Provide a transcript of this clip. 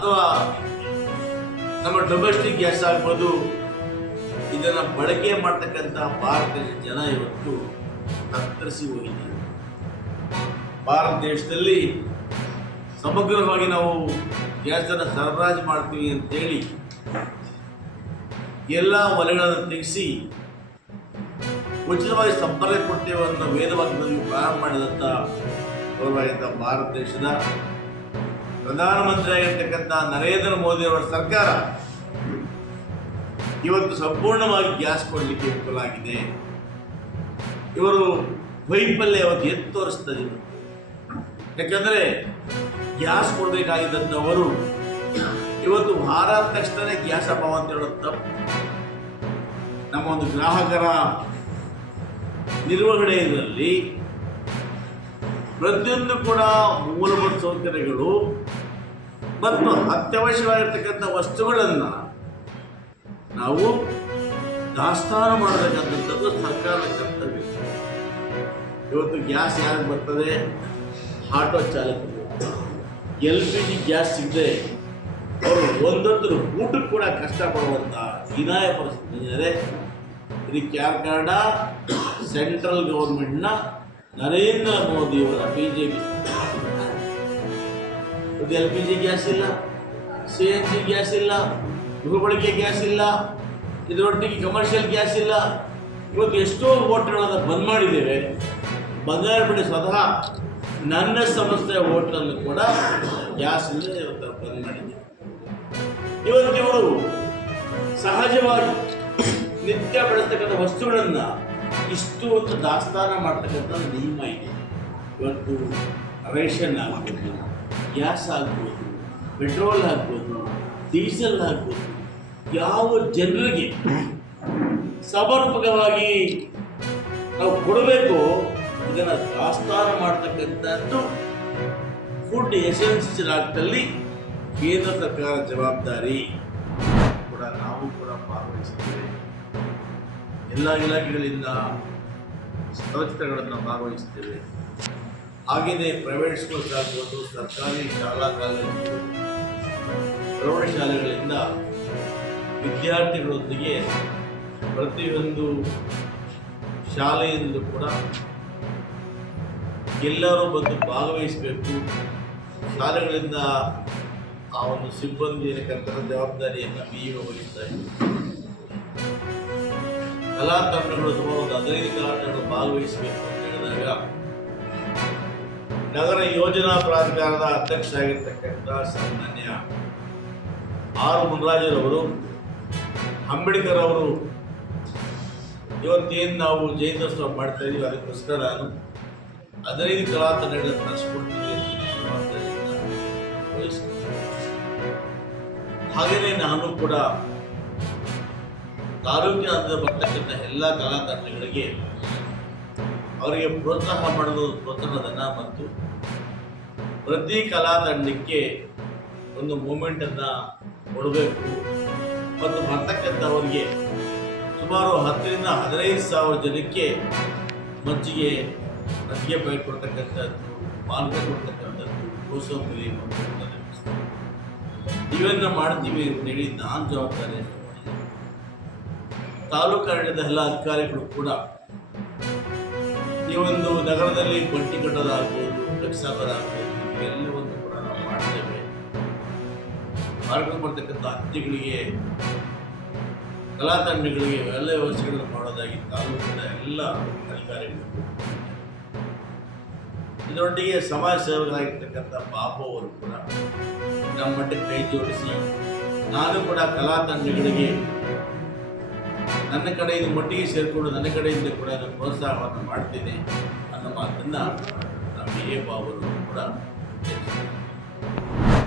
ಅಥವಾ ನಮ್ಮ domestic gas ಆಗ್ಬೋದು, ಇದನ್ನು ಬಳಕೆ ಮಾಡ್ತಕ್ಕಂಥ ಭಾರತದ ಜನ ಇವತ್ತು ತತ್ತರಿಸಿ ಹೋಗಿದ್ದಾರೆ. ಭಾರತ ದೇಶದಲ್ಲಿ ಸಮಗ್ರವಾಗಿ ನಾವು ಗ್ಯಾಸನ್ನು ಸರಬರಾಜು ಮಾಡ್ತೀವಿ ಅಂತೇಳಿ ಎಲ್ಲ ವಲಯಗಳನ್ನು ತೆಗೆಸಿ ಉಚಿತವಾಗಿ ಸಂಪರ್ಕ ಕೊಡ್ತೇವೆ ಅನ್ನೋ ವೇದವಾಕ್ಯದಲ್ಲಿ ಪ್ರಾರಂಭ ಮಾಡಿದಂಥ ಗೌರವಾನ್ವಿತ ಭಾರತ ದೇಶದ ಪ್ರಧಾನಮಂತ್ರಿ ಆಗಿರ್ತಕ್ಕಂಥ ನರೇಂದ್ರ ಮೋದಿ ಅವರ ಸರ್ಕಾರ ಇವತ್ತು ಸಂಪೂರ್ಣವಾಗಿ ಗ್ಯಾಸ್ ಕೊಡಲಿಕ್ಕೆ ವಿಫಲವಾಗಿದೆ. ಇವರು ವೈಫಲ್ಯ ಅವತ್ತು ಎತ್ತು ತೋರಿಸ್ತದೆ. ಯಾಕಂದರೆ ಗ್ಯಾಸ್ ಕೊಡಬೇಕಾಗಿದ್ದಂಥವರು ಇವತ್ತು ವಾರ ತಕ್ಷಣ ಗ್ಯಾಸ್ ಅಭಾವ ಅಂತ ಹೇಳೋದು ತಪ್ಪು. ನಮ್ಮ ಒಂದು ಗ್ರಾಹಕರ ನಿರ್ವಹಣೆಯಲ್ಲಿ ಪ್ರತಿಯೊಂದು ಕೂಡ ಮೂಲಭೂತ ಸೌಕರ್ಯಗಳು ಮತ್ತು ಅತ್ಯವಶ್ಯವಾಗಿರ್ತಕ್ಕಂಥ ವಸ್ತುಗಳನ್ನು ನಾವು ದಾಸ್ತಾನು ಮಾಡಬೇಕಂತದ್ದು ಸರ್ಕಾರದ ಕರ್ತವ್ಯ. ಇವತ್ತು ಗ್ಯಾಸ್ ಯಾರಿಗೆ ಬರ್ತದೆ? ಆಟೋ ಚಾಲಕರು. LPG ಗ್ಯಾಸ್ ಸಿಗದೆ ಅವರು ಒಂದೊಂದು ಊಟಕ್ಕೆ ಕೂಡ ಕಷ್ಟಪಡುವಂಥ ಹೀನಾಯ ಪರಿಸ್ಥಿತಿ ಬಂದಿದ್ದಾರೆ. ಇದಕ್ಕೆ ಯಾರ ಕಾರಣ? ಸೆಂಟ್ರಲ್ ಗೌರ್ಮೆಂಟ್ನ ನರೇಂದ್ರ ಮೋದಿಯವರ BJP. ಇವತ್ತು LPG ಗ್ಯಾಸ್ ಇಲ್ಲ, CNG ಗ್ಯಾಸ್ ಇಲ್ಲ, ಗೃಹಬಳಕೆ ಗ್ಯಾಸ್ ಇಲ್ಲ, ಇದರೊಟ್ಟಿಗೆ ಕಮರ್ಷಿಯಲ್ ಗ್ಯಾಸ್ ಇಲ್ಲ. ಇವತ್ತು ಎಷ್ಟೋ ಹೋಟೆಲ್ಗಳನ್ನು ಬಂದ್ ಮಾಡಿದ್ದೇವೆ. ಬಂಗಾರಪೇಟೆ ಸ್ವತಃ ನನ್ನ ಸಂಸ್ಥೆಯ ಹೋಟೆಲನ್ನು ಕೂಡ ಗ್ಯಾಸ್ ಇಲ್ಲದೆ ಇವತ್ತು ಬಂದ್ ಮಾಡಿದ್ದೇವೆ. ಇವತ್ತು ಇವರು ಸಹಜವಾಗಿ ನಿತ್ಯ ಬಳಸ್ತಕ್ಕಂಥ ವಸ್ತುಗಳನ್ನು ಇಷ್ಟು ಒಂದು ದಾಸ್ತಾನ ಮಾಡ್ತಕ್ಕಂಥ ನಿಯಮ ಇದೆ. ಇವತ್ತು ರೇಷನ್ ಆಗ್ಬೋದು, ಗ್ಯಾಸ್ ಆಗ್ಬೋದು, ಪೆಟ್ರೋಲ್ ಆಗ್ಬೋದು, ಡೀಸೆಲ್ ಆಗ್ಬೋದು, ಯಾವ ಜನರಿಗೆ ಸಮರ್ಪಕವಾಗಿ ನಾವು ಕೊಡಬೇಕು ಇದನ್ನು ದಾಸ್ತಾನ ಮಾಡ್ತಕ್ಕಂಥದ್ದು ಫುಡ್ ಎಸೆನ್ಷಿಯಲ್ ಆಕ್ಟಲ್ಲಿ ಕೇಂದ್ರ ಸರ್ಕಾರ ಜವಾಬ್ದಾರಿ ಕೂಡ ನಾವು ಕೂಡ ಭಾಗವಹಿಸ್ತೇವೆ. ಎಲ್ಲ ಇಲಾಖೆಗಳಿಂದ ಸ್ತರಗಳನ್ನು ಭಾಗವಹಿಸ್ತೇವೆ. ಹಾಗೆಯೇ ಪ್ರೈವೇಟ್ ಸ್ಕೂಲ್ಸ್ ಆಗ್ಬೋದು, ಸರ್ಕಾರಿ ಶಾಲಾ ಕಾಲೇಜುಗಳು, ಪ್ರೌಢಶಾಲೆಗಳಿಂದ ವಿದ್ಯಾರ್ಥಿಗಳೊಂದಿಗೆ ಪ್ರತಿಯೊಂದು ಶಾಲೆಯಿಂದ ಕೂಡ ಎಲ್ಲರೂ ಬಂದು ಭಾಗವಹಿಸಬೇಕು. ಶಾಲೆಗಳಿಂದ ಆ ಒಂದು ಸಿಬ್ಬಂದಿ ಏನಕ್ಕಂತ ಜವಾಬ್ದಾರಿಯನ್ನು BEO ವಹಿಸ್ತಾ ಇದ್ದಾರೆ. ಕಲಾ ತಂಡಗಳು ಸುಮಾರು ಒಂದು 15 ಕಲಾ ತಂಡಗಳು ಭಾಗವಹಿಸಬೇಕು ಅಂತ ಹೇಳಿದಾಗ ನಗರ ಯೋಜನಾ ಪ್ರಾಧಿಕಾರದ ಅಧ್ಯಕ್ಷ ಆಗಿರ್ತಕ್ಕಂಥ ಸನ್ಮಾನ್ಯ ಆರ್ ಮುನ್ರಾಜರವರು, ಅಂಬೇಡ್ಕರ್ ಅವರು ಇವತ್ತೇನು ನಾವು ಜಯಂತ್ಯೋತ್ಸವ ಮಾಡ್ತಾ ಇದ್ದೀವಿ ಅದಕ್ಕೋಸ್ಕರ ನಾನು 15 ಕಲಾ ತಂಡಗಳನ್ನು ನಡೆಸ್ಕೊಡ್ತೀವಿ ಜವಾಬ್ದಾರಿಯನ್ನು ವಹಿಸ್ತೀನಿ. ಹಾಗೆಯೇ ನಾನು ಕೂಡ ತಾಲೂಕಿನಾದ್ಯಂತ ಬರ್ತಕ್ಕಂಥ ಎಲ್ಲ ಕಲಾ ತಂಡಗಳಿಗೆ ಅವರಿಗೆ ಪ್ರೋತ್ಸಾಹ ಮಾಡೋದು ಪ್ರೋತ್ಸಾಹಧನ ಮತ್ತು ಪ್ರತಿ ಕಲಾ ತಂಡಕ್ಕೆ ಒಂದು ಮೂಮೆಂಟನ್ನು ಕೊಡಬೇಕು ಮತ್ತು ಬರ್ತಕ್ಕಂಥವರಿಗೆ ಸುಮಾರು 10ರಿಂದ 15 ಸಾವಿರ ಜನಕ್ಕೆ ಮಜ್ಜಿಗೆ ಪ್ಯಾಕೆಟ್ ಕೊಡ್ತಕ್ಕಂಥದ್ದು, ಪಾನಕ ಕೊಡ್ತಕ್ಕಂಥದ್ದು, ಕೋಸಂಬರಿ ಇವೆಲ್ಲ ಮಾಡ್ತೀವಿ ಅಂತೇಳಿ ನಾನು ಜವಾಬ್ದಾರಿ ತಾಲೂಕಾಡಳಿತದ ಎಲ್ಲ ಅಧಿಕಾರಿಗಳು ಕೂಡ ಈ ಒಂದು ನಗರದಲ್ಲಿ ಬಟ್ಟಿ ಕಟ್ಟೋದಾಗ್ಬೋದು, ರಕ್ಷಾಕರಾಗ್ಬೋದು, ಇವೆಲ್ಲವನ್ನು ಕೂಡ ನಾವು ಮಾಡ್ತೇವೆ. ಮಾಡ್ಕೊಂಡು ಬರ್ತಕ್ಕಂಥ ಅತಿಥಿಗಳಿಗೆ, ಕಲಾ ತಂಡಗಳಿಗೆ ಎಲ್ಲ ವ್ಯವಸ್ಥೆಗಳನ್ನು ಮಾಡೋದಾಗಿ ತಾಲೂಕಿನ ಎಲ್ಲ ಅಧಿಕಾರಿಗಳು. ಇದರೊಟ್ಟಿಗೆ ಸಮಾಜ ಸೇವಕರಾಗಿರ್ತಕ್ಕಂಥ ಬಾಬು ಅವರು ಕೂಡ ನಮ್ಮ ಮಟ್ಟಕ್ಕೆ ಕೈ ಜೋಡಿಸಿ ನಾನು ಕೂಡ ಕಲಾ ತಂಡಗಳಿಗೆ ನನ್ನ ಕಡೆಯಿಂದ ಮಟ್ಟಿಗೆ ಸೇರಿಕೊಂಡು ನನ್ನ ಕಡೆಯಿಂದ ಕೂಡ ನಾನು ಪ್ರೋತ್ಸಾಹವನ್ನು ಮಾಡ್ತೀನಿ ಅನ್ನೋ ಮಾತನ್ನು ನಮ್ಮ BA ಬಾಬು ಅವರು ಕೂಡ